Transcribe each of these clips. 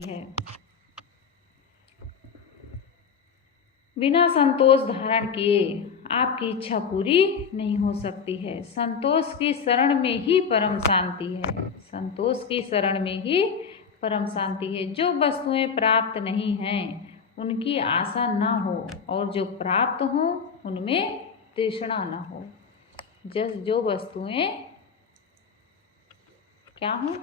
है। बिना संतोष धारण किए आपकी इच्छा पूरी नहीं हो सकती है। संतोष की शरण में ही परम शांति है। संतोष की शरण में ही परम शांति है। जो वस्तुएं प्राप्त नहीं हैं उनकी आशा न हो, और जो प्राप्त हो उनमें तृष्णा न हो। जो वस्तुएं क्या हो,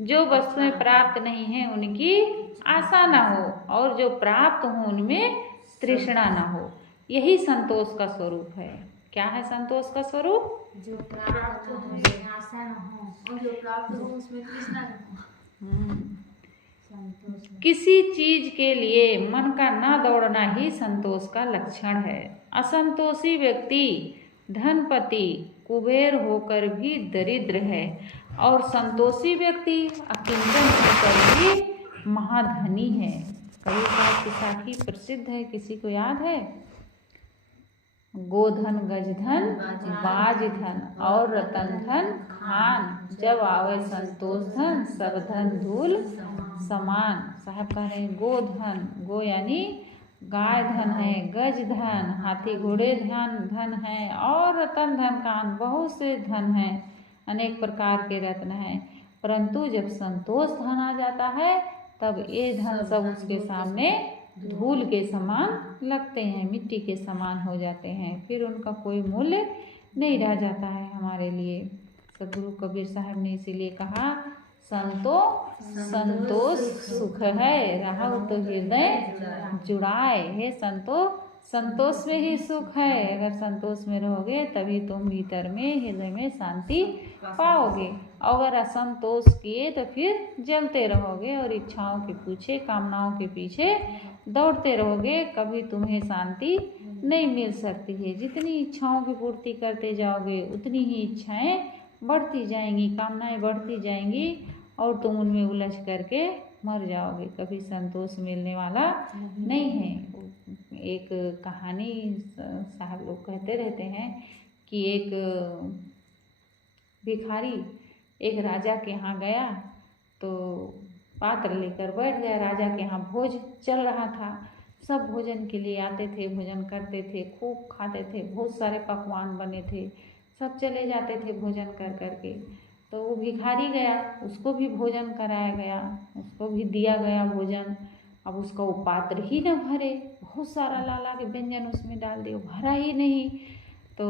जो वस्तुएं प्राप्त नहीं हैं उनकी आशा न हो, और जो प्राप्त हो उनमें तृष्णा न हो। यही संतोष का स्वरूप है। क्या है संतोष का स्वरूप? जो प्राप्त हो उसमें आशा न हो, और जो प्राप्त हो उसमें तृष्णा न हो। किसी चीज के लिए मन का न दौड़ना ही संतोष का लक्षण है। असंतोषी व्यक्ति धनपति कुबेर होकर भी दरिद्र है, और संतोषी व्यक्ति अकिंचन होकर भी महाधनी है। कबीर की साखी प्रसिद्ध है, किसी को याद है? गोधन गजधन बाज धन और रतन धन खान, जब आवे संतोष धन सब धन धूल समान। साहब कह रहे हैं गोधन, गो यानी गाय धन है, गज धन हाथी घोड़े धन है, और रतन धन कान बहुत से धन हैं, अनेक प्रकार के रत्न हैं। परंतु जब संतोष धन आ जाता है तब ये धन सब उसके सामने धूल के समान लगते हैं, मिट्टी के समान हो जाते हैं, फिर उनका कोई मूल्य नहीं रह जाता है हमारे लिए। सदगुरु कबीर साहब ने इसीलिए कहा संतोष सुख है, रहु तो हृदय जुड़ाए। हे संतोष में ही सुख है। अगर संतोष में रहोगे तभी तुम भीतर में हृदय में शांति पाओगे। अगर असंतोष किए तो फिर जलते रहोगे और इच्छाओं के पीछे, कामनाओं के पीछे दौड़ते रहोगे। कभी तुम्हें शांति नहीं मिल सकती है। जितनी इच्छाओं की पूर्ति करते जाओगे उतनी ही इच्छाएं बढ़ती जाएंगी, कामनाएं बढ़ती जाएंगी, और तुम उनमें उलझ करके मर जाओगे। कभी संतोष मिलने वाला नहीं है। एक कहानी साहब लोग कहते रहते हैं कि एक भिखारी एक राजा के यहाँ गया तो पात्र लेकर बैठ गया। राजा के यहाँ भोज चल रहा था, सब भोजन के लिए आते थे, भोजन करते थे, खूब खाते थे, बहुत सारे पकवान बने थे, सब चले जाते थे भोजन कर करके। तो वो भिखारी गया, उसको भी भोजन कराया गया, उसको भी दिया गया भोजन। अब उसका वो पात्र ही न भरे, बहुत सारा ला के व्यंजन उसमें डाल दिया, भरा ही नहीं। तो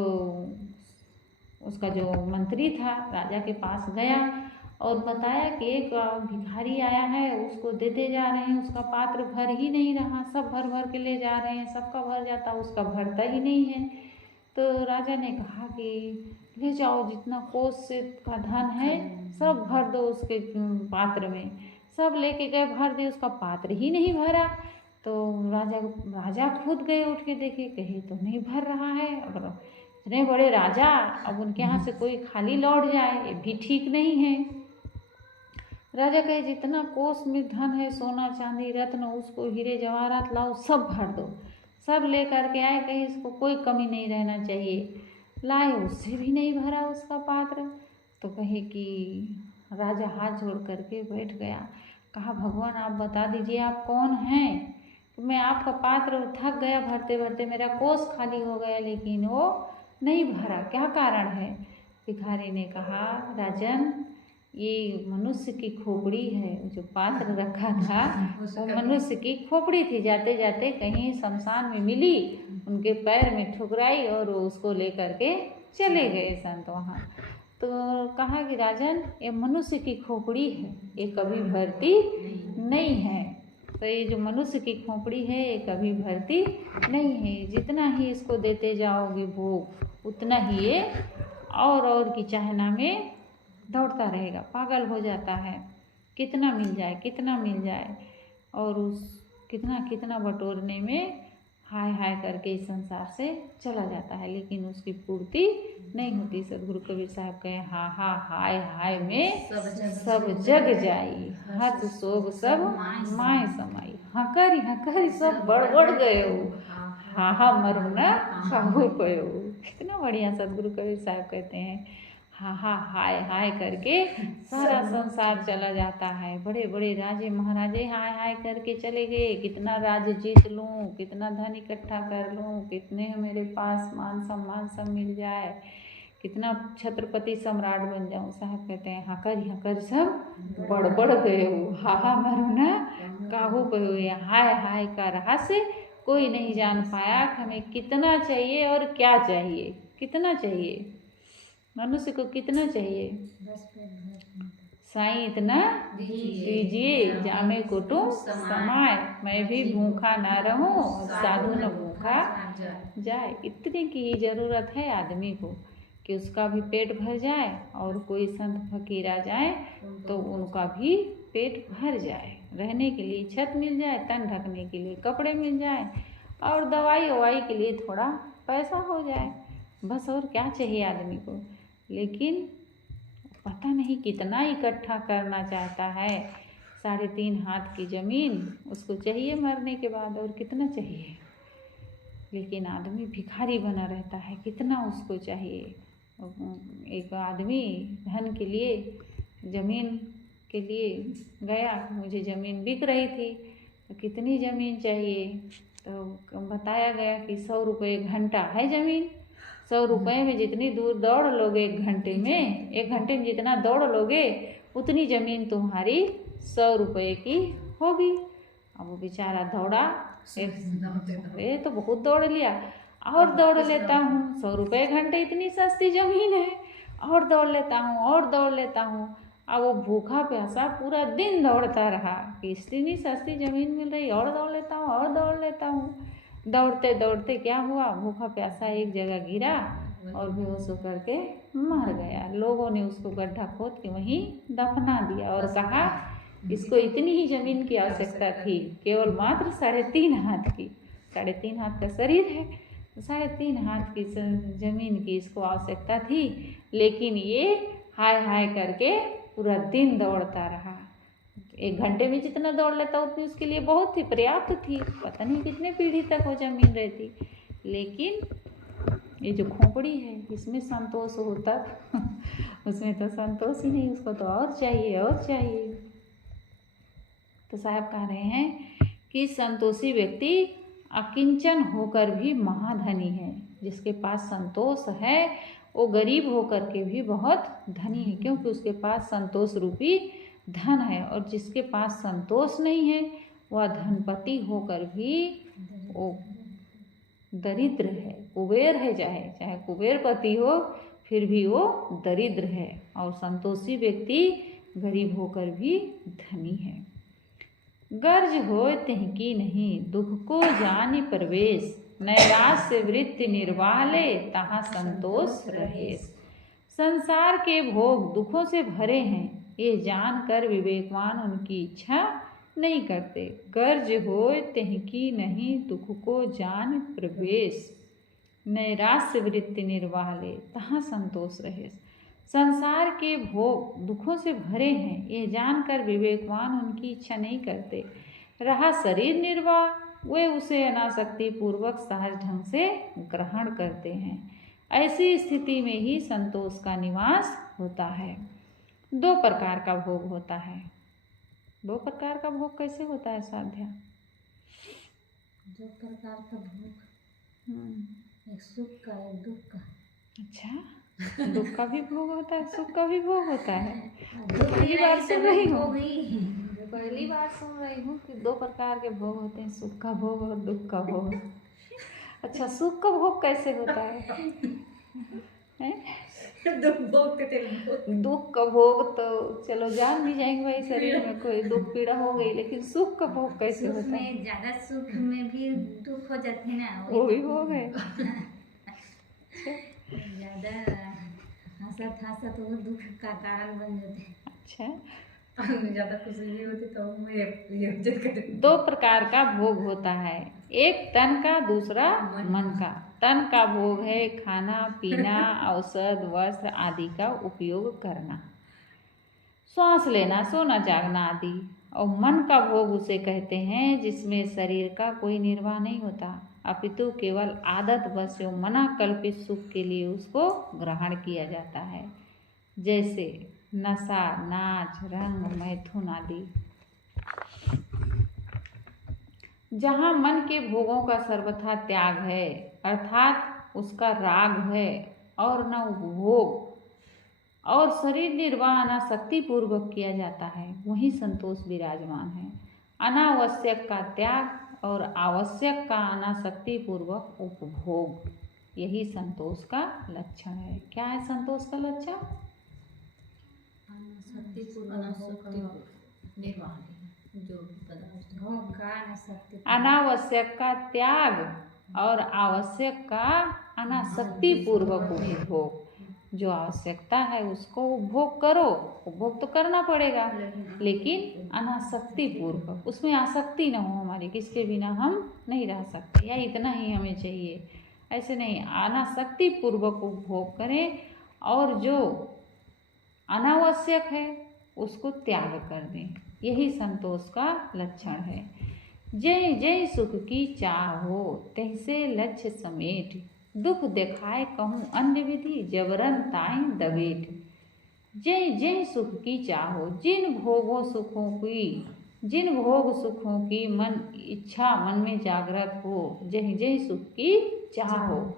उसका जो मंत्री था राजा के पास गया और बताया कि एक भिखारी आया है, उसको देते जा रहे हैं, उसका पात्र भर ही नहीं रहा, सब भर भर के ले जा रहे हैं, सबका भर जाता, उसका भरता ही नहीं है। तो राजा ने कहा कि ले जाओ, जितना कोष से का धन है सब भर दो उसके पात्र में। सब लेके गए, भर दे, उसका पात्र ही नहीं भरा। तो राजा खुद गए, उठ के देखे, कहे तो नहीं भर रहा है। अब इतने बड़े राजा, अब उनके यहाँ से कोई खाली लौट जाए ये भी ठीक नहीं है। राजा कहे जितना कोष में धन है, सोना चांदी रत्न, उसको हीरे जवाहरात लाओ, सब भर दो। सब ले करके आए, कहीं इसको कोई कमी नहीं रहना चाहिए। लाए, उससे भी नहीं भरा उसका पात्र। तो कहे कि राजा हाथ जोड़ करके बैठ गया। कहा भगवान आप बता दीजिए आप कौन हैं? तो मैं आपका पात्र थक गया भरते भरते, मेरा कोष खाली हो गया, लेकिन वो नहीं भरा, क्या कारण है? भिखारी ने कहा राजन, ये मनुष्य की खोपड़ी है। जो पात्र रखा था वो मनुष्य की खोपड़ी थी, जाते जाते कहीं शमशान में मिली, उनके पैर में ठुकराई और उसको लेकर के चले गए संत वहाँ। तो कहा कि राजन ये मनुष्य की खोपड़ी है, ये कभी भरती नहीं है। तो ये जो मनुष्य की खोपड़ी है ये कभी भरती नहीं है। जितना ही इसको देते जाओगे भोग, उतना ही ये और की चाहना में दौड़ता रहेगा, पागल हो जाता है। कितना मिल जाए, कितना मिल जाए, और उस कितना बटोरने में हाय हाय करके इस संसार से चला जाता है, लेकिन उसकी पूर्ति नहीं होती। सदगुरु कबीर साहब कहे हा हा हाय हाय में सब जग जाई, हत सोग सब माय समाई। हकरी सब बड़बड़ गए, हा हा मरु न खाहु पयो। कितना बढ़िया सदगुरु कबीर साहब कहते हैं, हा हा हाय हाय करके सारा संसार चला जाता है। बड़े बड़े राजे महाराजे हाय हाय करके चले गए, कितना राज्य जीत लूँ, कितना धन इकट्ठा कर लूँ, कितने मेरे पास मान सम्मान सब मिल जाए, कितना छत्रपति सम्राट बन जाऊँ। साहब कहते हैं हकर सब बड़बड़ गए हो, हा मारू ना काहू कहो। हाय हाय का रहस्य कोई नहीं जान पाया कि हमें कितना चाहिए और क्या चाहिए। कितना चाहिए मनुष्य को, कितना चाहिए? साईं इतना दीजिए जामे कुटुम समाए, मैं भी भूखा ना रहूं साधु न भूखा जाए। इतने की ही जरूरत है आदमी को कि उसका भी पेट भर जाए, और कोई संत फकीर आ जाए तो उनका भी पेट भर जाए, रहने के लिए छत मिल जाए, तन ढकने के लिए कपड़े मिल जाए, और दवाई ववाई के लिए थोड़ा पैसा हो जाए, बस और क्या चाहिए आदमी को। लेकिन पता नहीं कितना इकट्ठा करना चाहता है। 3.5 हाथ की ज़मीन उसको चाहिए मरने के बाद, और कितना चाहिए। लेकिन आदमी भिखारी बना रहता है, कितना उसको चाहिए। एक आदमी धन के लिए, ज़मीन के लिए गया, मुझे ज़मीन बिक रही थी तो कितनी ज़मीन चाहिए, तो बताया गया कि 100 रुपये घंटा है ज़मीन। 100 रुपये में जितनी दूर दौड़ लोगे 1 घंटे में, 1 घंटे में जितना दौड़ लोगे उतनी ज़मीन तुम्हारी 100 रुपये की होगी। अब वो बेचारा दौड़ा, ये तो बहुत दौड़ लिया, और दौड़ लेता हूँ, 100 रुपये घंटे इतनी सस्ती ज़मीन है, और दौड़ लेता हूँ और दौड़ लेता हूँ। अब वो भूखा प्यासा पूरा दिन दौड़ता रहा कि इतनी सस्ती ज़मीन मिल रही, और दौड़ लेता हूँ और दौड़ लेता हूँ। दौड़ते दौड़ते क्या हुआ, भूखा प्यासा एक जगह गिरा और बेहोश होकर के मर गया। लोगों ने उसको गड्ढा खोद के वहीं दफना दिया और कहा इसको इतनी ही ज़मीन की आवश्यकता थी, केवल मात्र 3.5 हाथ की। 3.5 हाथ का शरीर है, 3.5 हाथ की ज़मीन की इसको आवश्यकता थी, लेकिन ये हाय हाय करके पूरा दिन दौड़ता रहा। 1 घंटे में जितना दौड़ लेता उतनी उसके लिए बहुत थी, पर्याप्त थी, पता नहीं कितने पीढ़ी तक वो ज़मीन रहती। लेकिन ये जो खोपड़ी है इसमें संतोष होता उसमें तो संतोष ही नहीं, उसको तो और चाहिए और चाहिए। तो साहब कह रहे हैं कि संतोषी व्यक्ति अकिंचन होकर भी महाधनी है। जिसके पास संतोष है वो गरीब होकर के भी बहुत धनी है, क्योंकि उसके पास संतोष रूपी धन है। और जिसके पास संतोष नहीं है वह धनपति होकर भी वो दरिद्र है, कुबेर है, चाहे कुबेरपति हो फिर भी वो दरिद्र है। और संतोषी व्यक्ति गरीब होकर भी धनी है। गर्ज हो तिहकी नहीं दुख को जानि प्रवेश, नैराश्य वृत्ति निर्वाह ले तहाँ संतोष रहे। संसार के भोग दुखों से भरे हैं, ये जानकर विवेकवान उनकी इच्छा नहीं करते। गर्ज हो तिहकी नहीं दुख को जान प्रवेश, नैराश्य वृत्ति निर्वाह ले तहाँ संतोष रहे। संसार के भोग दुखों से भरे हैं, ये जानकर विवेकवान उनकी इच्छा नहीं करते। रहा शरीर निर्वाह, वे उसे अनासक्ति पूर्वक सहज ढंग से ग्रहण करते हैं। ऐसी स्थिति में ही संतोष का निवास होता है। 2 प्रकार का भोग होता है। 2 प्रकार का भोग कैसे होता है साध्या? 2 प्रकार का भोग, एक सुख का एक दुख का। अच्छा, दुख का भी भोग होता है, सुख का भी भोग होता है। पहली बार सुन रही हूँ कि 2 प्रकार के भोग होते हैं, सुख का भोग और दुख का भोग। अच्छा, सुख का भोग कैसे होता है? दुख का भोग तो चलो जान भी जाएंगे भाई, शरीर में कोई दुख पीड़ा हो गई, लेकिन सुख का भोग कैसे होता है? ज्यादा सुख में भी दुख हो जाते हैं ना, वो भी भोग है। ज्यादा हंसत वो दुख का कारण बन जाते हैं। अच्छा, ज्यादा खुशी भी होती तो 2 प्रकार का भोग होता है, एक तन का, दूसरा मन का। तन का भोग है खाना पीना, औषध वस्त्र आदि का उपयोग करना, श्वास लेना, सोना जागना आदि। और मन का भोग उसे कहते हैं जिसमें शरीर का कोई निर्वाह नहीं होता, अपितु केवल आदत बस मना कल्पित सुख के लिए उसको ग्रहण किया जाता है। जैसे नशा, नाच, रंग, मैथुन आदि। जहाँ मन के भोगों का सर्वथा त्याग है, अर्थात उसका राग है और न उपभोग, और शरीर निर्वाह अनासक्ति पूर्वक किया जाता है, वहीं संतोष विराजमान है। अनावश्यक का त्याग और आवश्यक का अनासक्ति पूर्वक उपभोग, यही संतोष का लक्षण है। क्या है संतोष का लक्षण? अनावश्यक का त्याग और आवश्यक का अनासक्ति पूर्वक उपभोग। जो आवश्यकता है उसको उपभोग करो, उपभोग तो करना पड़ेगा, लेकिन अनासक्ति पूर्वक, उसमें आसक्ति न हो हमारी, किसके बिना हम नहीं रह सकते या इतना ही हमें चाहिए, ऐसे नहीं, अनासक्ति पूर्वक उपभोग करें और जो अनावश्यक है उसको त्याग कर दें, यही संतोष का लक्षण है। जय जय सुख की चाह हो, तैसे लक्ष्य समेट, दुख दिखाए कहूँ अन्य विधि, जबरन ताई दबेट। जय जय सुख की चाहो, जिन भोग सुखों की मन इच्छा मन में जागृत हो, जय जय सुख की चाहो,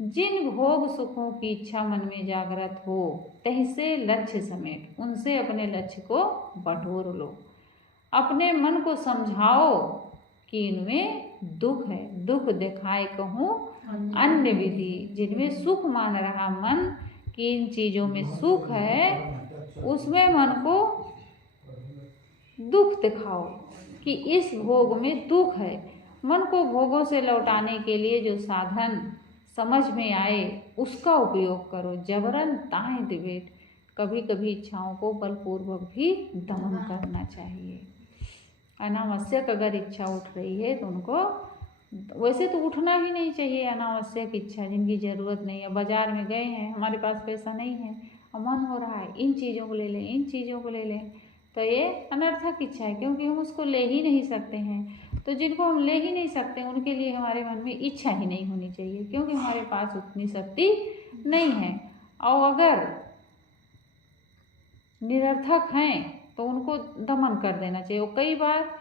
जिन भोग सुखों की इच्छा मन में जागृत हो, तैसे लक्ष्य समेट, उनसे अपने लक्ष्य को बटोर लो। अपने मन को समझाओ कि इनमें दुख है, दुख दिखाए कहूँ अन्य विधि, जिनमें सुख मान रहा मन कि इन चीज़ों में सुख है, उसमें मन को दुख दिखाओ कि इस भोग में दुख है। मन को भोगों से लौटाने के लिए जो साधन समझ में आए उसका उपयोग करो। जबरन ताए दिवेट, कभी कभी इच्छाओं को बलपूर्वक भी दमन करना चाहिए। अनावश्यक अगर इच्छा उठ रही है तो उनको, वैसे तो उठना ही नहीं चाहिए अनावश्यक इच्छा, जिनकी ज़रूरत नहीं है। बाज़ार में गए हैं, हमारे पास पैसा नहीं है और मन हो रहा है इन चीज़ों को ले लें, इन चीज़ों को ले लें, तो ये अनर्थक इच्छा है, क्योंकि हम उसको ले ही नहीं सकते हैं। तो जिनको हम ले ही नहीं सकते उनके लिए हमारे मन में इच्छा ही नहीं होनी चाहिए, क्योंकि हमारे पास उतनी शक्ति नहीं है। और अगर निरर्थक हैं तो उनको दमन कर देना चाहिए। और कई बार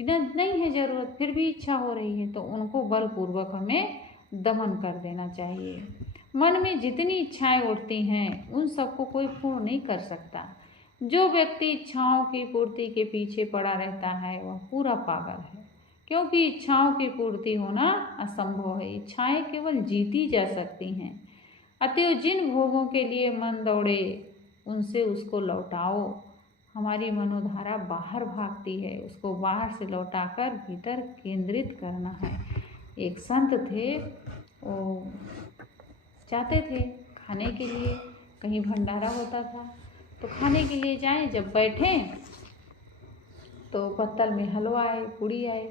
नहीं है ज़रूरत फिर भी इच्छा हो रही है तो उनको बलपूर्वक हमें दमन कर देना चाहिए। मन में जितनी इच्छाएं उठती हैं उन सबको कोई पूर्ण नहीं कर सकता। जो व्यक्ति इच्छाओं की पूर्ति के पीछे पड़ा रहता है वह पूरा पागल है, क्योंकि इच्छाओं की पूर्ति होना असंभव है। इच्छाएं केवल जीती जा सकती हैं। अतएव जिन भोगों के लिए मन दौड़े उनसे उसको लौटाओ। हमारी मनोधारा बाहर भागती है, उसको बाहर से लौटाकर भीतर केंद्रित करना है। एक संत थे, वो चाहते थे खाने के लिए, कहीं भंडारा होता था तो खाने के लिए जाएं, जब बैठें तो पत्तल में हलवा आए, पूड़ी आए,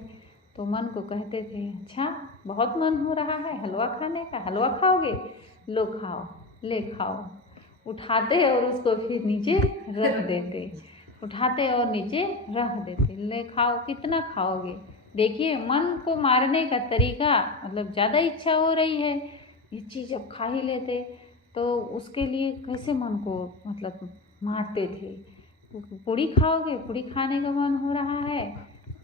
तो मन को कहते थे अच्छा बहुत मन हो रहा है हलवा खाने का, हलवा खाओगे, लो खाओ, ले खाओ। उठाते और उसको फिर नीचे रख देते, उठाते और नीचे रख देते, ले खाओ, कितना खाओगे। देखिए मन को मारने का तरीका, मतलब ज़्यादा इच्छा हो रही है ये चीज़ अब खा ही लेते, तो उसके लिए कैसे मन को मतलब मारते थे। पूड़ी खाओगे, पूड़ी खाने का मन हो रहा है,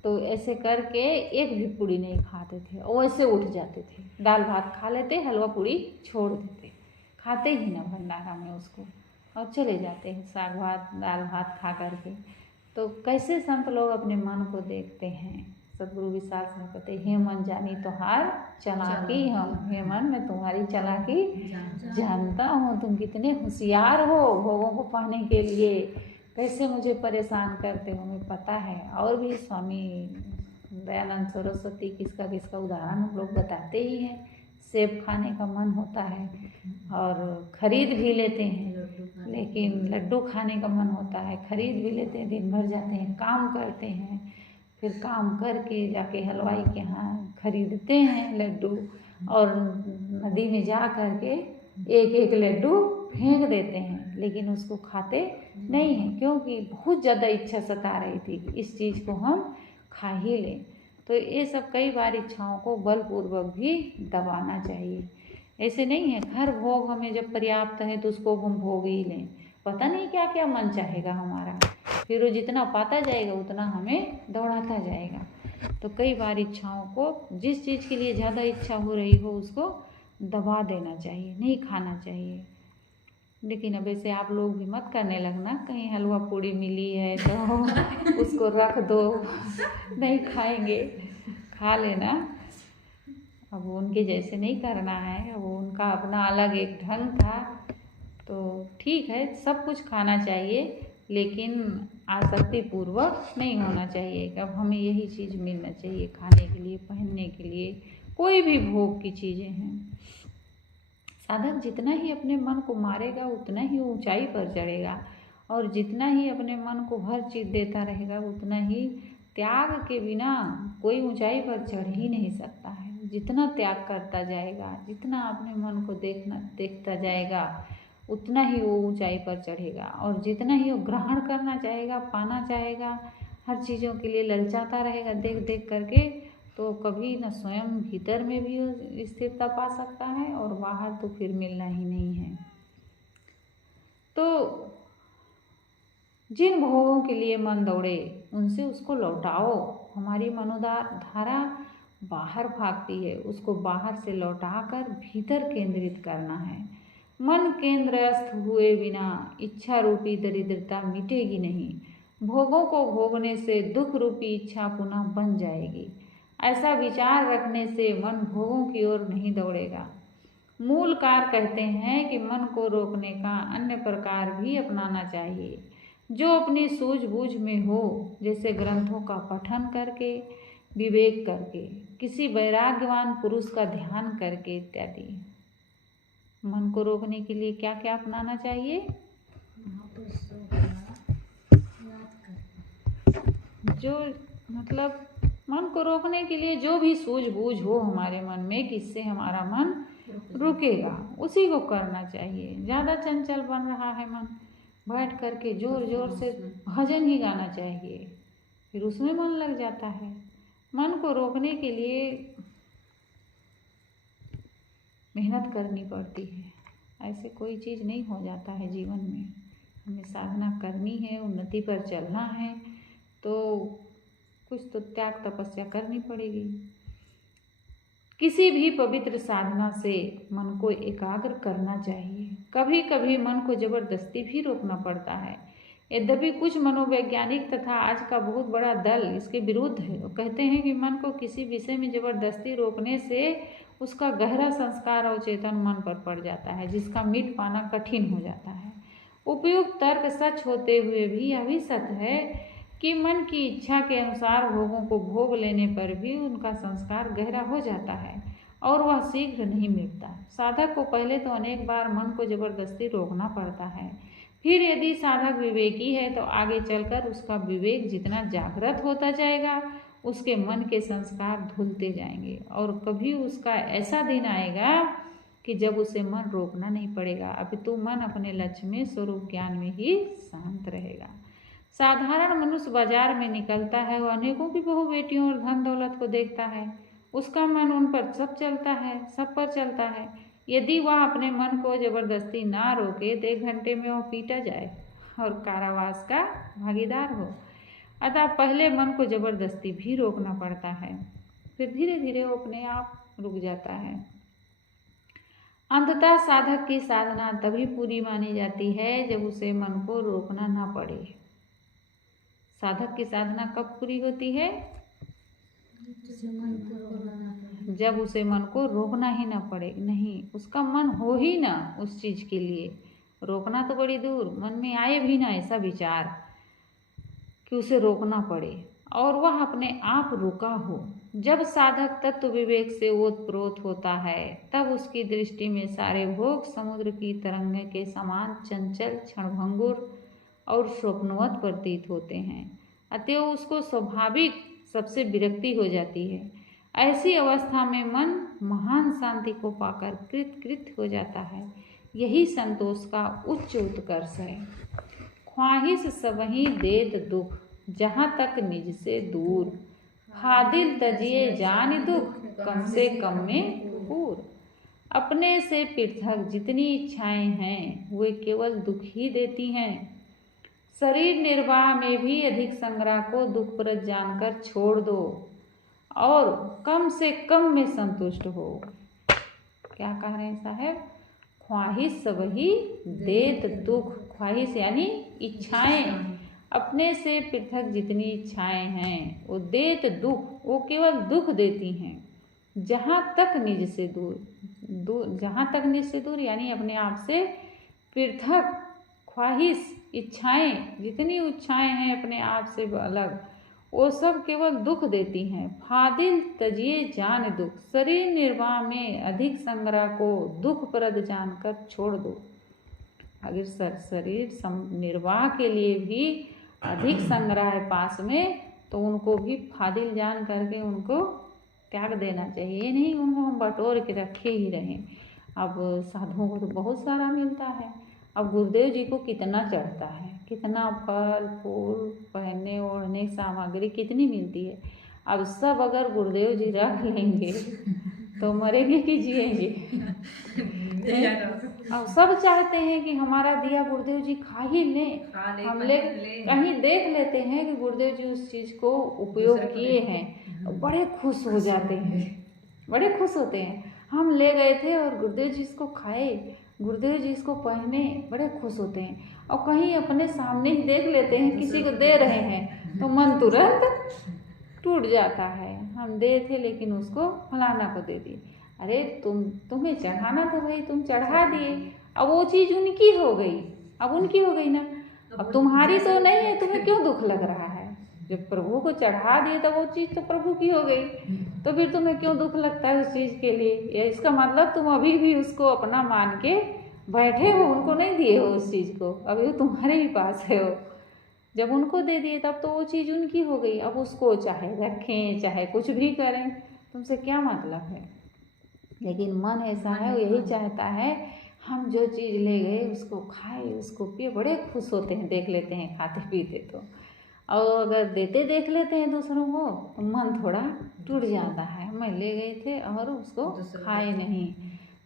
तो ऐसे करके एक भी पूड़ी नहीं खाते थे और ऐसे उठ जाते थे। दाल भात खा लेते, हलवा पूड़ी छोड़ देते, खाते ही ना भंडारा में उसको, और चले जाते हैं साग भात दाल भात खा करके। तो कैसे संत लोग अपने मन को देखते हैं। सदगुरु विशाल सिंह कहते, हे मन जानी तोहार चालाकी हम, हे मन मैं तुम्हारी चालाकी जानता हूँ, तुम कितने होशियार हो भोगों को पाने के लिए, कैसे मुझे परेशान करते हो हमें पता है। और भी स्वामी दयानंद सरस्वती किसका किसका उदाहरण हम लोग बताते ही हैं। सेब खाने का मन होता है और खरीद भी लेते हैं, लेकिन लड्डू खाने का मन होता है, खरीद भी लेते हैं, दिन भर जाते हैं, काम करते हैं, फिर काम करके जाके हलवाई के यहाँ खरीदते हैं लड्डू और नदी में जा कर के एक एक लड्डू फेंक देते हैं, लेकिन उसको खाते नहीं हैं, क्योंकि बहुत ज़्यादा इच्छा सता रही थी कि इस चीज़ को हम खा ही लें। तो ये सब कई बार इच्छाओं को बलपूर्वक भी दबाना चाहिए। ऐसे नहीं है हर भोग हमें जब पर्याप्त है तो उसको हम भोग ही लें। पता नहीं क्या क्या मन चाहेगा हमारा, फिर वो जितना पाता जाएगा उतना हमें दौड़ाता जाएगा। तो कई बार इच्छाओं को, जिस चीज़ के लिए ज़्यादा इच्छा हो रही हो उसको दबा देना चाहिए, नहीं खाना चाहिए। लेकिन अब ऐसे आप लोग भी मत करने लगना, कहीं हलवा पूड़ी मिली है तो उसको रख दो, नहीं खाएंगे, खा लेना। अब उनके जैसे नहीं करना है, अब उनका अपना अलग एक ढंग था, तो ठीक है सब कुछ खाना चाहिए लेकिन आसक्ति पूर्वक नहीं होना चाहिए कि अब हमें यही चीज़ मिलना चाहिए खाने के लिए, पहनने के लिए, कोई भी भोग की चीज़ें हैं। साधक जितना ही अपने मन को मारेगा उतना ही ऊंचाई पर चढ़ेगा, और जितना ही अपने मन को हर चीज़ देता रहेगा उतना ही त्याग के बिना कोई ऊंचाई पर चढ़ ही नहीं सकता है। जितना त्याग करता जाएगा, जितना अपने मन को देखता जाएगा उतना ही वो ऊंचाई पर चढ़ेगा, और जितना ही वो ग्रहण करना चाहेगा, पाना चाहेगा, हर चीज़ों के लिए ललचाता रहेगा देख देख करके, तो कभी न स्वयं भीतर में भी वो स्थिरता पा सकता है और बाहर तो फिर मिलना ही नहीं है। तो जिन भोगों के लिए मन दौड़े उनसे उसको लौटाओ। हमारी मनोधारा बाहर भागती है, उसको बाहर से लौटाकर भीतर केंद्रित करना है। मन केंद्रस्थ हुए बिना इच्छा रूपी दरिद्रता मिटेगी नहीं। भोगों को भोगने से दुख रूपी इच्छा पुनः बन जाएगी। ऐसा विचार रखने से मन भोगों की ओर नहीं दौड़ेगा। मूलकार कहते हैं कि मन को रोकने का अन्य प्रकार भी अपनाना चाहिए, जो अपनी सूझबूझ में हो, जैसे ग्रंथों का पठन करके, विवेक करके, किसी वैराग्यवान पुरुष का ध्यान करके इत्यादि। मन को रोकने के लिए क्या क्या अपनाना चाहिए? जो मतलब मन को रोकने के लिए जो भी सूझबूझ हो हमारे मन में कि इससे हमारा मन रुकेगा, उसी को करना चाहिए। ज़्यादा चंचल बन रहा है मन, बैठ करके जोर जोर से भजन ही गाना चाहिए, फिर उसमें मन लग जाता है। मन को रोकने के लिए मेहनत करनी पड़ती है, ऐसे कोई चीज़ नहीं हो जाता है जीवन में। हमें साधना करनी है, उन्नति पर चलना है, तो कुछ तो त्याग तपस्या करनी पड़ेगी। किसी भी पवित्र साधना से मन को एकाग्र करना चाहिए। कभी कभी मन को जबरदस्ती भी रोकना पड़ता है। यद्यपि कुछ मनोवैज्ञानिक तथा आज का बहुत बड़ा दल इसके विरुद्ध है। वो कहते हैं कि मन को किसी विषय में जबरदस्ती रोकने से उसका गहरा संस्कार और चेतन मन पर पड़ जाता है, जिसका मिट पाना कठिन हो जाता है। उपयुक्त तर्क सच होते हुए भी यह भी सत्य है कि मन की इच्छा के अनुसार भोगों को भोग लेने पर भी उनका संस्कार गहरा हो जाता है और वह शीघ्र नहीं मिटता। साधक को पहले तो अनेक बार मन को जबरदस्ती रोकना पड़ता है, फिर यदि साधक विवेकी है तो आगे चलकर उसका विवेक जितना जागृत होता जाएगा उसके मन के संस्कार धुलते जाएंगे, और कभी उसका ऐसा दिन आएगा कि जब उसे मन रोकना नहीं पड़ेगा, अपितु मन अपने लक्ष्य में स्वरूप ज्ञान में ही शांत रहेगा। साधारण मनुष्य बाजार में निकलता है, वह अनेकों की बहु बेटियों और धन दौलत को देखता है, उसका मन उन पर सब पर चलता है। यदि वह अपने मन को जबरदस्ती ना रोके तो 1 घंटे में वह पीटा जाए और कारावास का भागीदार हो। अतः पहले मन को जबरदस्ती भी रोकना पड़ता है, फिर धीरे धीरे वो अपने आप रुक जाता है। अंततः साधक की साधना तभी पूरी मानी जाती है जब उसे मन को रोकना ना पड़े। साधक की साधना कब पूरी होती है? जब उसे मन को रोकना ही ना पड़े। नहीं, उसका मन हो ही ना उस चीज़ के लिए, रोकना तो बड़ी दूर, मन में आए भी ना ऐसा विचार कि उसे रोकना पड़े, और वह अपने आप रुका हो। जब साधक तत्व विवेक से ओतप्रोत होता है तब उसकी दृष्टि में सारे भोग समुद्र की तरंगें के समान चंचल, क्षणभंगुर और स्वप्नवत प्रतीत होते हैं। अतएव उसको स्वाभाविक सबसे विरक्ति हो जाती है। ऐसी अवस्था में मन महान शांति को पाकर कृत हो जाता है। यही संतोष का उच्च उत्कर्ष है। ख्वाहिश सबही देत दुख, जहाँ तक निज से दूर, हादिल तजिए जान दुख, कम से कम में पूर। अपने से पृथक जितनी इच्छाएं हैं वे केवल दुख ही देती हैं। शरीर निर्वाह में भी अधिक संग्रह को दुखप्रद जानकर छोड़ दो और कम से कम में संतुष्ट हो। क्या कह रहे हैं साहब? ख्वाहिश सबही देत दुख। ख्वाहिश यानी इच्छाएं, अपने से पृथक जितनी इच्छाएं हैं वो देत दुख, वो केवल दुख देती हैं। जहाँ तक निज से दूर यानी अपने आप से पृथक ख्वाहिश इच्छाएं, जितनी इच्छाएं हैं अपने आप से अलग, वो सब केवल दुख देती हैं। फादिल तजिए जान दुख। शरीर निर्वाह में अधिक संग्रह को दुखप्रद जानकर छोड़ दो। अगर शरीर निर्वाह के लिए भी अधिक संग्रह है पास में, तो उनको भी फादिल जान करके उनको त्याग देना चाहिए। ये नहीं उनको हम बटोर के रखे ही रहें। अब साधुओं को तो बहुत सारा मिलता है। अब गुरुदेव जी को कितना चढ़ता है, कितना फल फूल, पहनने ओढ़ने सामग्री कितनी मिलती है। अब सब अगर गुरुदेव जी रख लेंगे तो मरेंगे कि जिएंगे? अब सब चाहते हैं कि हमारा दिया गुरुदेव जी खा ही लें। हम कहीं देख लेते हैं कि गुरुदेव जी उस चीज़ को उपयोग किए हैं, बड़े खुश हो जाते हैं, बड़े खुश होते हैं। हम ले गए थे और गुरुदेव जी इसको खाए, गुरुदेव जी इसको पहने, बड़े खुश होते हैं। और कहीं अपने सामने ही देख लेते हैं किसी को दे रहे हैं तो मन तुरंत टूट जाता है। हम दे थे लेकिन उसको फलाना को दे दिए। अरे तुम्हें चढ़ाना था भाई, तुम चढ़ा दिए। अब वो चीज़ उनकी हो गई, अब उनकी हो गई ना, अब तुम्हारी तो नहीं है, तुम्हें क्यों दुख लग रहा है? जब प्रभु को चढ़ा दिए तो वो चीज़ तो प्रभु की हो गई, तो फिर तुम्हें क्यों दुख लगता है उस चीज़ के लिए? या इसका मतलब तुम अभी भी उसको अपना मान के बैठे हो, उनको नहीं दिए हो उस चीज़ को, अभी वो तुम्हारे ही पास है। हो जब उनको दे दिए तब तो वो चीज़ उनकी हो गई। अब उसको चाहे रखें चाहे कुछ भी करें, तुमसे क्या मतलब है? लेकिन मन ऐसा है, वो यही चाहता है हम जो चीज़ ले गए उसको खाए, उसको पिए, बड़े खुश होते हैं देख लेते हैं खाते पीते। तो और अगर देते देख लेते हैं दूसरों को तो मन थोड़ा टूट जाता है, मैं ले गए थे और उसको खाए नहीं।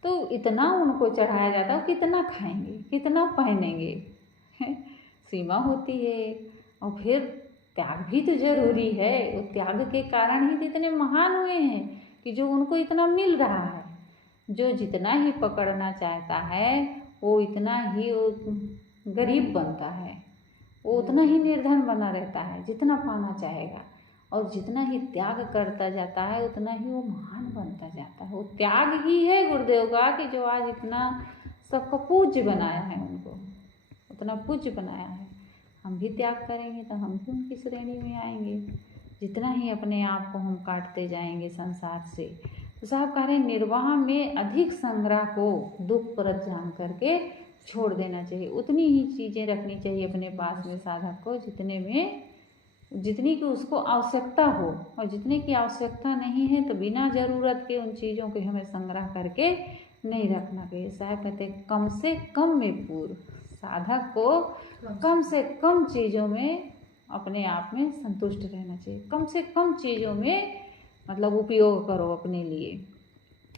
तो इतना उनको चढ़ाया जाता है, कितना खाएंगे, कितना पहनेंगे, सीमा होती है। और फिर त्याग भी तो जरूरी है। वो त्याग के कारण ही तो इतने महान हुए हैं कि जो उनको इतना मिल रहा है। जो जितना ही पकड़ना चाहता है वो इतना ही वो गरीब बनता है, वो उतना ही निर्धन बना रहता है जितना पाना चाहेगा। और जितना ही त्याग करता जाता है उतना ही वो महान बनता जाता है। वो त्याग ही है गुरुदेव का कि जो आज इतना सबको पूज्य बनाया है, उनको उतना पूज्य बनाया है। हम भी त्याग करेंगे तो हम भी उनकी श्रेणी में आएंगे। जितना ही अपने आप को हम काटते जाएंगे संसार से। तो साहब कह रहे हैं निर्वाह में अधिक संग्रह को दुखप्रद जान करके छोड़ देना चाहिए। उतनी ही चीज़ें रखनी चाहिए अपने पास में साधक को जितनी की उसको आवश्यकता हो, और जितने की आवश्यकता नहीं है तो बिना ज़रूरत के उन चीज़ों को हमें संग्रह करके नहीं रखना चाहिए। साहब कहते हैं कम से कम में पूर्ण। साधक को कम से कम चीज़ों में अपने आप में संतुष्ट रहना चाहिए। कम से कम चीज़ों में मतलब उपयोग करो अपने लिए,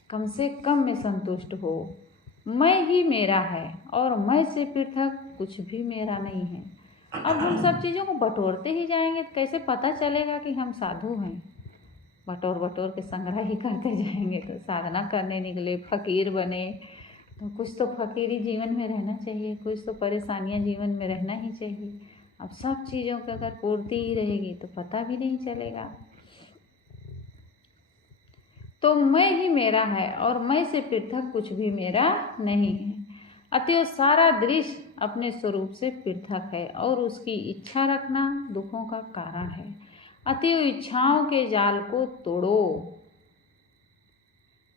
कम से कम में संतुष्ट हो। मैं ही मेरा है और मैं से पृथक कुछ भी मेरा नहीं है। अब हम सब चीज़ों को बटोरते ही जाएंगे तो कैसे पता चलेगा कि हम साधु हैं? बटोर बटोर के संग्रह ही करते जाएंगे तो साधना करने निकले, फकीर बने तो कुछ तो फकीरी जीवन में रहना चाहिए, कुछ तो परेशानियां जीवन में रहना ही चाहिए। अब सब चीज़ों की अगर पूर्ति ही रहेगी तो पता भी नहीं चलेगा। तो मैं ही मेरा है और मैं से पृथक कुछ भी मेरा नहीं है। अतएव सारा दृश्य अपने स्वरूप से पृथक है और उसकी इच्छा रखना दुखों का कारण है। अतएव इच्छाओं के जाल को तोड़ो।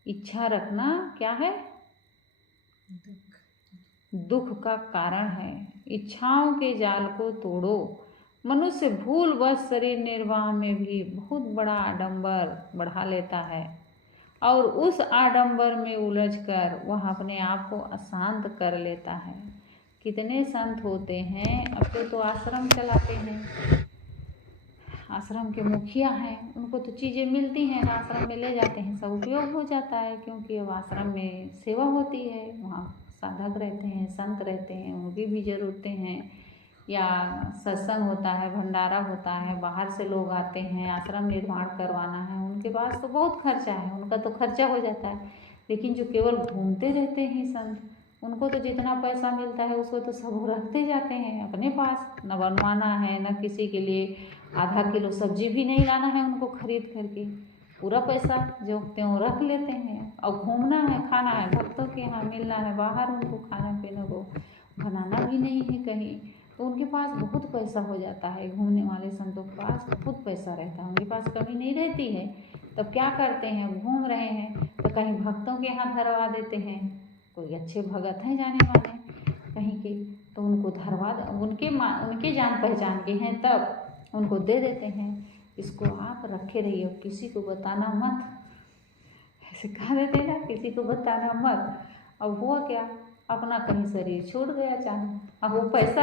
इच्छा रखना क्या है? दुख का कारण है। इच्छाओं के जाल को तोड़ो। मनुष्य भूलवश शरीर निर्वाह में भी बहुत बड़ा आडंबर बढ़ा लेता है और उस आडंबर में उलझकर वह अपने आप को अशांत कर लेता है। कितने संत होते हैं, अब तो आश्रम चलाते हैं, आश्रम के मुखिया हैं, उनको तो चीज़ें मिलती हैं, आश्रम में ले जाते हैं, सब उपयोग हो जाता है, क्योंकि अब आश्रम में सेवा होती है, वहाँ साधक रहते हैं, संत रहते हैं, उनकी भी ज़रूरतें हैं, या सत्संग होता है, भंडारा होता है, बाहर से लोग आते हैं, आश्रम निर्माण करवाना है, उनके पास तो बहुत खर्चा है, उनका तो खर्चा हो जाता है। लेकिन जो केवल घूमते रहते हैं संत, उनको तो जितना पैसा मिलता है उसको तो सब रखते जाते हैं अपने पास, न बनवाना है, न किसी के लिए आधा किलो सब्जी भी नहीं लाना है उनको खरीद करके, पूरा पैसा जो त्यों रख लेते हैं। और घूमना है, खाना है, भक्तों के यहाँ मिलना है, बाहर उनको खाना पीने को बनाना भी नहीं है कहीं, तो उनके पास बहुत पैसा हो जाता है। घूमने वाले संतों के पास बहुत पैसा रहता है, उनके पास कमी नहीं रहती है। तब क्या करते हैं, घूम रहे हैं तो कहीं भक्तों के यहाँ धरवा देते हैं, कोई अच्छे भगत हैं जाने वाले कहीं के, तो उनको धरवा, उनके जान पहचान के हैं, तब उनको दे देते हैं, इसको आप रखे रहिए, किसी को बताना मत, ऐसे कह देते ना, किसी को बताना मत। अब हुआ क्या, अपना कहीं शरीर छूट गया अचानक, अब वो पैसा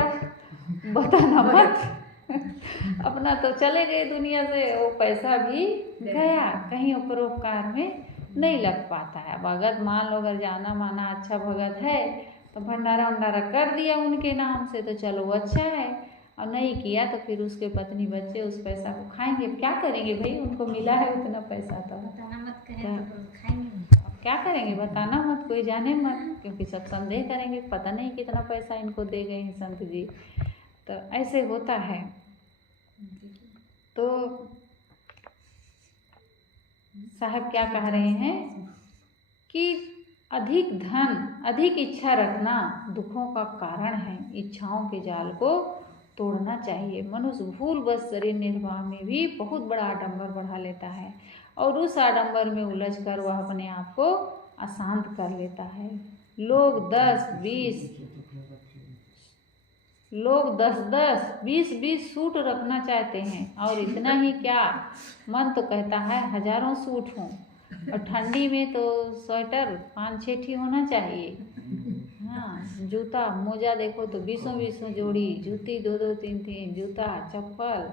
बताना मत अपना तो चले गए दुनिया से, वो पैसा भी गया, कहीं परोपकार में नहीं लग पाता है। भगत मान लो अगर जाना माना अच्छा भगत है तो भंडारा वंडारा कर दिया उनके नाम से तो चलो अच्छा है, और नहीं किया तो फिर उसके पत्नी बच्चे उस पैसा को खाएंगे, क्या करेंगे भाई, उनको मिला है उतना पैसा, तो बताना मत कहे तो खाएंगे, अब क्या करेंगे, बताना मत, कोई जाने मत, क्योंकि सब संदेह करेंगे, पता नहीं कितना पैसा इनको दे गए हैं संत जी, तो ऐसे होता है। तो साहब क्या कह रहे हैं कि अधिक धन, अधिक इच्छा रखना दुखों का कारण है, इच्छाओं के जाल को तोड़ना चाहिए। मनुष्य भूलवश शरीर निर्वाह में भी बहुत बड़ा आडंबर बढ़ा लेता है, और उस आडंबर में उलझकर वह अपने आप को अशांत कर लेता है। लोग 10-20 सूट रखना चाहते हैं, और इतना ही क्या, मन तो कहता है हजारों सूट हों, और ठंडी में तो स्वेटर 5-6 ही होना चाहिए। हाँ, जूता मोजा देखो तो 20 जोड़ी, जूती 2-2, 3-3, जूता चप्पल।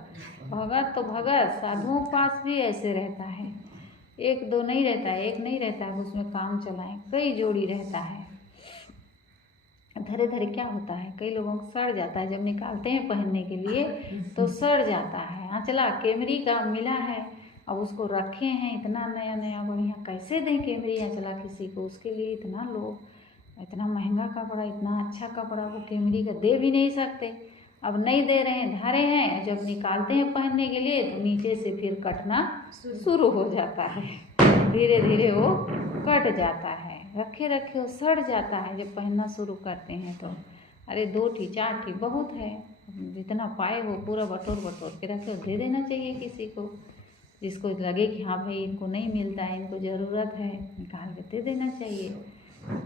भगत तो भगत, साधुओं के पास भी ऐसे रहता है, 1-2 नहीं रहता है, एक नहीं रहता है, उसमें काम चलाएं, कई जोड़ी रहता है। धीरे धीरे क्या होता है, कई लोगों को सड़ जाता है, जब निकालते हैं पहनने के लिए तो सड़ जाता है। आंचला कैमरी का मिला है, अब उसको रखे हैं, इतना नया नया बढ़िया, कैसे दें कैमरी आंचला किसी को, उसके लिए इतना लोग, इतना महंगा कपड़ा, इतना अच्छा कपड़ा वो कैमरी का दे भी नहीं सकते। अब नहीं दे रहे हैं, धारे हैं, जब निकालते हैं पहनने के लिए तो नीचे से फिर कटना शुरू हो जाता है, धीरे धीरे वो कट जाता है, रखे रखे वो सड़ जाता है जब पहनना शुरू करते हैं तो। अरे 2-4 बहुत है, जितना पाए वो पूरा बटोर के रखे, दे देना चाहिए किसी को, जिसको लगे कि हाँ भाई इनको नहीं मिलता है, इनको ज़रूरत है, निकाल के दे देना चाहिए।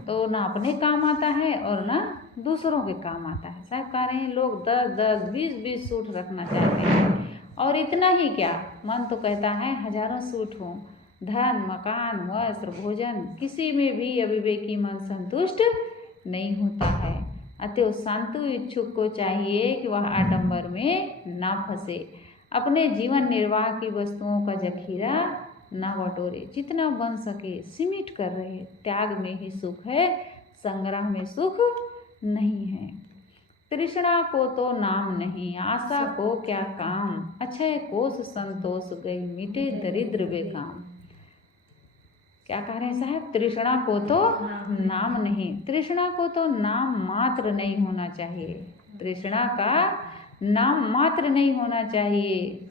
तो ना अपने काम आता है और ना दूसरों के काम आता है। साहब कह रहे हैं लोग 10-20 सूट रखना चाहते हैं, और इतना ही क्या, मन तो कहता है हजारों सूट हों, धन मकान वस्त्र भोजन किसी में भी अविवेकी मन संतुष्ट नहीं होता है। अतएव शांतु इच्छुक को चाहिए कि वह आडंबर में ना फंसे, अपने जीवन निर्वाह की वस्तुओं का जखीरा ना बटोरे, जितना बन सके सीमित कर रहे। त्याग में ही सुख है, संग्रह में सुख नहीं है। तृष्णा को तो नाम नहीं, आशा को क्या काम, अक्षय कोष संतोष गई, मिटे दरिद्र बेकाम। क्या कह रहे हैं साहब, तृष्णा को तो नाम नहीं, तृष्णा को तो नाम मात्र नहीं होना चाहिए, तृष्णा का नाम मात्र नहीं होना चाहिए।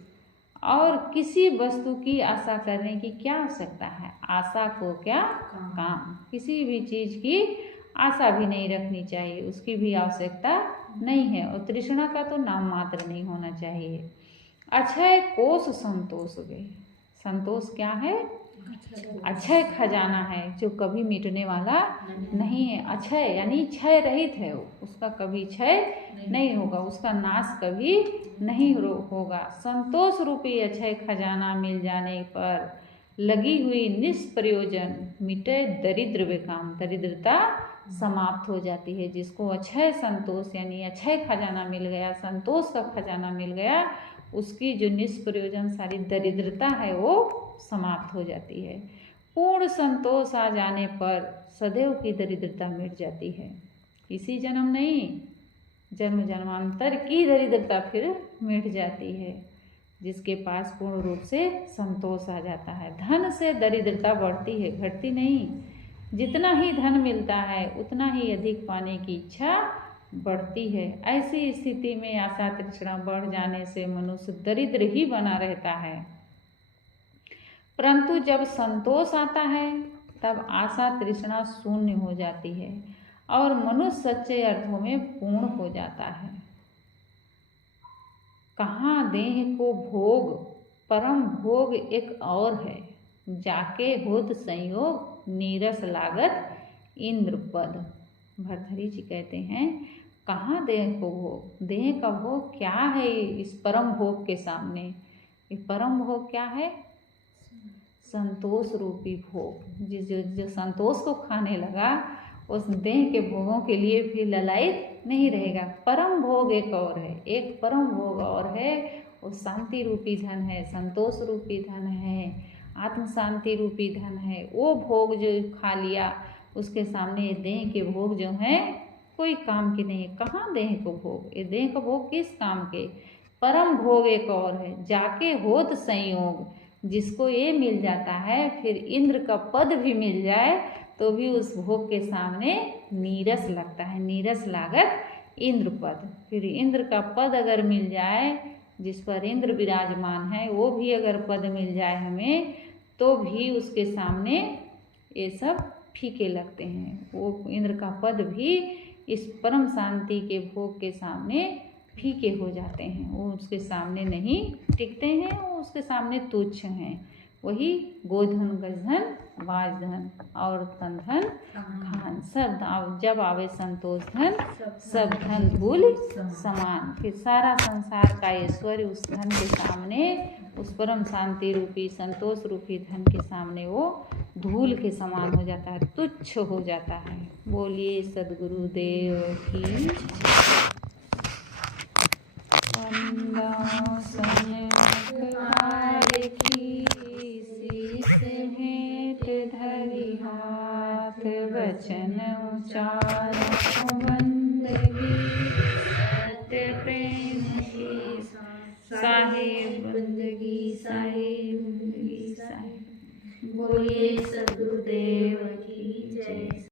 और किसी वस्तु की आशा करने की क्या आवश्यकता है, आशा को क्या काम, किसी भी चीज़ की आशा भी नहीं रखनी चाहिए, उसकी भी आवश्यकता नहीं है, और तृष्णा का तो नाम मात्र नहीं होना चाहिए। अक्षय कोष संतोष गए, संतोष क्या है, अक्षय खजाना है जो कभी मिटने वाला नहीं है। अक्षय यानी क्षय रहित है, उसका कभी क्षय नहीं होगा, उसका नाश कभी नहीं होगा। संतोष रूपी अक्षय खजाना मिल जाने पर लगी हुई निष्प्रयोजन मिटे दरिद्र बेकाम, दरिद्रता समाप्त हो जाती है। जिसको अक्षय संतोष यानी अक्षय खजाना मिल गया, संतोष का खजाना मिल गया, उसकी जो निष्प्रयोजन सारी दरिद्रता है वो समाप्त हो जाती है। पूर्ण संतोष आ जाने पर सदैव की दरिद्रता मिट जाती है। इसी जन्म नहीं, जन्म जन्मांतर की दरिद्रता फिर मिट जाती है जिसके पास पूर्ण रूप से संतोष आ जाता है। धन से दरिद्रता बढ़ती है, घटती नहीं। जितना ही धन मिलता है उतना ही अधिक पाने की इच्छा बढ़ती है। ऐसी स्थिति में आशा तृष्णा बढ़ जाने से मनुष्य दरिद्र ही बना रहता है। परंतु जब संतोष आता है तब आशा तृष्णा शून्य हो जाती है और मनुष्य सच्चे अर्थों में पूर्ण हो जाता है। कहाँ देह को भोग, परम भोग एक और है। जाके होत संयोग, नीरस लागत इंद्र पद। भर्तृहरि जी कहते हैं कहाँ देह को भोग, देह का भोग क्या है इस परम भोग के सामने। ये परम भोग क्या है? संतोष रूपी भोग। जो संतोष को खाने लगा उस देह के भोगों के लिए फिर ललायित नहीं रहेगा। परम भोग एक और है, एक परम भोग और है, वो शांति रूपी धन है, संतोष रूपी धन है, आत्म शांति रूपी धन है। वो भोग जो खा लिया उसके सामने देह के भोग जो हैं कोई काम के नहीं। कहाँ देह को भोग, ये देह का भोग किस काम के? परम भोग एक और है। जाके होत संयोग, जिसको ये मिल जाता है फिर इंद्र का पद भी मिल जाए तो भी उस भोग के सामने नीरस लगता है। नीरस लागत इंद्र पद। फिर इंद्र का पद अगर मिल जाए, जिस पर इंद्र विराजमान है, वो भी अगर पद मिल जाए हमें तो भी उसके सामने ये सब फीके लगते हैं। वो इंद्र का पद भी इस परम शांति के भोग के सामने फीके हो जाते हैं। वो उसके सामने नहीं टिकते हैं, वो उसके सामने तुच्छ हैं। वही गोधन, गजधन, वाजधन और तन धन खान, सब जब आवे संतोष धन, सब धन धूल समान। फिर सारा संसार का ऐश्वर्य उस धन के सामने, उस परम शांति रूपी संतोष रूपी धन के सामने वो धूल के समान हो जाता है, तुच्छ हो जाता है। बोलिए सद्गुरुदेव की। धरि हाथ वचन उचारो बंदगी, सत्य प्रेम की साहिब बंदगी, साहिब बंदगी साहिब। बोलिए सद्गुरुदेव की जय।